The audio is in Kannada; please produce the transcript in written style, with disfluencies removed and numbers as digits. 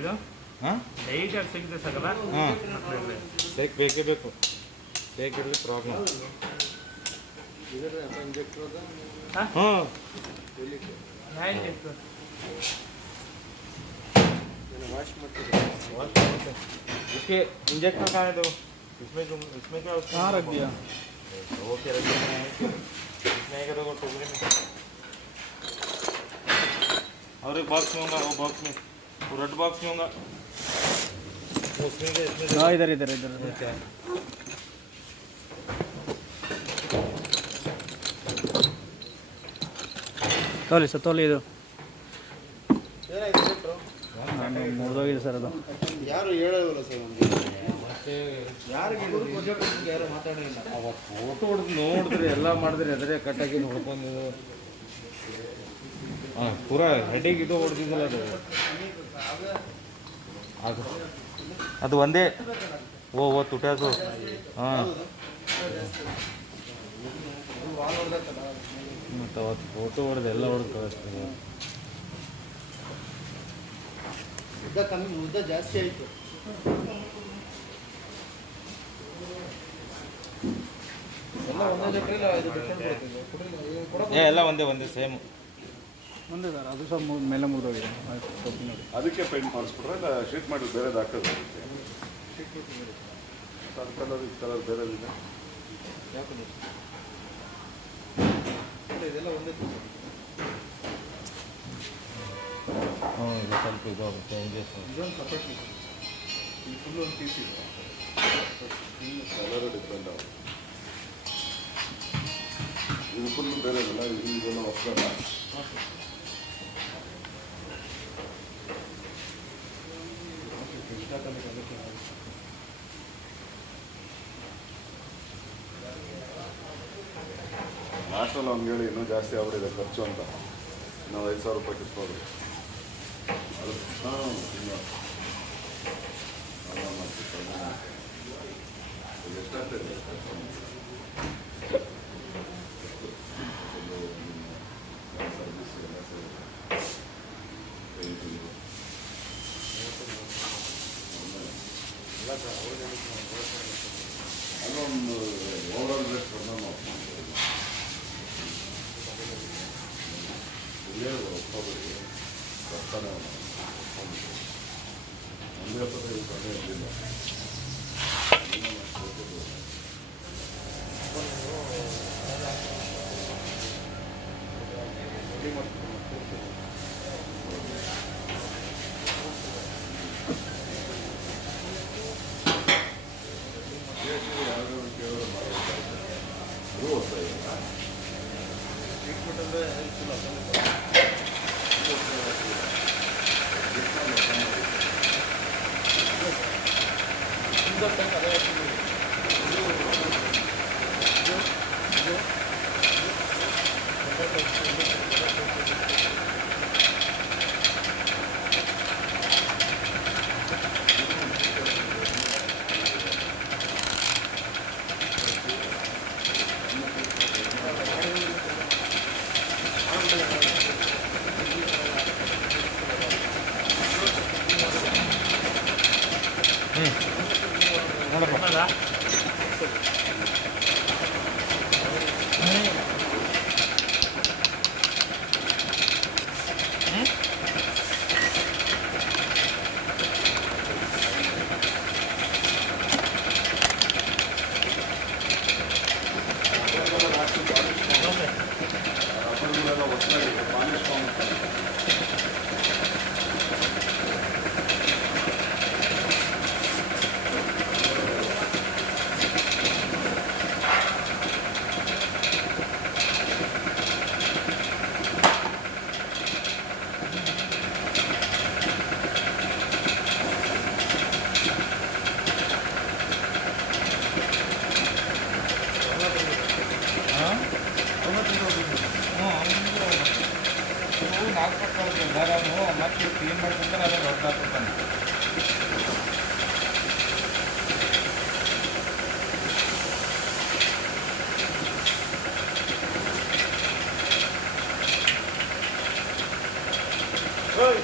ಇದು ಹಾಂ ಡೈಟಾಗಿ ಸಿಗುತ್ತೆ ಸಾಕಲ್ಲ. ಹಾಂ ಬೇಕೇ ಬೇಕು, ಬೇಕಿರಲಿ ಪ್ರಾಬ್ಲಮ್. ಹಾಂ इसके इंजेक्शन कहाँ है? तो इसमें क्या कहाँ रख दिया? ओके रख दिया इसमें एक दो टोकरे में और एक बॉक्स में होगा, वो बॉक्स में वो रेड बॉक्स में होगा उसमें के इसमें हाँ इधर इधर इधर अच्छा ತೋಲಿ ಸರ್ ತೋಲಿ ಇದು ಮುರಿದೋಗಿದೆ ಸರ್ ಅದು. ಯಾರು ಹೇಳೋಲ್ಲ ಸರ್ ನಮಗೆ, ಯಾರು ಮಾತಾಡಿಲ್ಲ. ಅವತ್ತು ಫೋಟೋ ಹೊಡೆದು ನೋಡಿದ್ರಿ ಎಲ್ಲ ಮಾಡಿದ್ರಿ ಅದರೆ ಕಟ್ಟಾಗಿ ನೋಡ್ಕೊಂಡು ಹಾಂ ಪೂರಾ ಹೆಡಿಗೆ ಇದು ಹೊಡೆದಿದ್ದಲ್ಲ ಅದು ಅದು ಒಂದೇ ಓ ತುಟ್ಯಾಸು. ಹಾಂ ಮತ್ತು ಅವತ್ತು ಫೋಟೋ ಹೊಡೆದು ಎಲ್ಲ ಹೊಡೆದು ಕಳಿಸ್ತೀವಿ. ಉದ್ದ ಕಮ್ಮಿ, ಉದ್ದ ಜಾಸ್ತಿ ಆಯಿತು. ಎಲ್ಲ ಒಂದೇ ಒಂದೇ ಸೇಮ್ ಒಂದೇ ಸರ್, ಅದು ಸಹ ಮೇಲೆ ಮುರಿದೋಗಿದೆ. ಅದಕ್ಕೆ ಪೇಂಟ್ ಮಾಡಿಸ್ಬಿಟ್ರೆ ಇಲ್ಲ ಶೀಟ್ ಮಾಡಿ ಬೇರೆ ಹಾಕೋದು ಕಲರ್ ಕಲರ್ ಬೇರೆ ಇದೆ. ಇದೆಲ್ಲ ಒಂದೇ ಹ್ಞೂ ಇದು ಸ್ವಲ್ಪ ಇದಾಗುತ್ತೆ ಚೇಂಜಸ್. ಇದೊಂದು ಸಪರೇಟ್ ಈ ಫುಲ್ ಒಂದು ಪೀಸ್ ಇದೆ, ಕಲರ್ ಡಿಫ್ರೆಂಟ್ ಆಗುತ್ತೆ. ಇದು ಫುಲ್ ಬೇರೆ ಇಲ್ಲ, ಇದೆಲ್ಲ ಹೊಸದಲ್ಲ. ಲಾಸ್ಟಲ್ಲಿ ಅವ್ನಿಗೆ ಹೇಳಿ ಇನ್ನೂ ಜಾಸ್ತಿ ಆಗ್ಬಿಟ್ಟಿದೆ ಖರ್ಚು ಅಂತ, ನಾವು 5,000 ರೂಪಾಯಿ ಕಿತ್ಬೋದು. ಅದು ಹಾಂ ಇನ್ನೂ ಎಷ್ಟಾಗ್ತದೆ ಸರ್ವಿಸ್ ಎಲ್ಲ ಪೇಂಟಿಂಗು ಅದೊಂದು ಓವರ್ ರೇಟ್ ಕಡಿಮೆ ಇಲ್ಲೇ ಒಪ್ಪೋದಿಲ್ಲ, ಬರ್ತಾನೆ ಒಂದು 175 ಕಡಿಮೆ ಇರಲಿಲ್ಲ. ಮತ್ತೆ ಕ್ಲೀನ್ ಮಾಡ್ಕೊಂಡ್ರೆ ಅದೇ ದೊಡ್ಡ ಆಗ್ತಾನೆ. ಓಯ್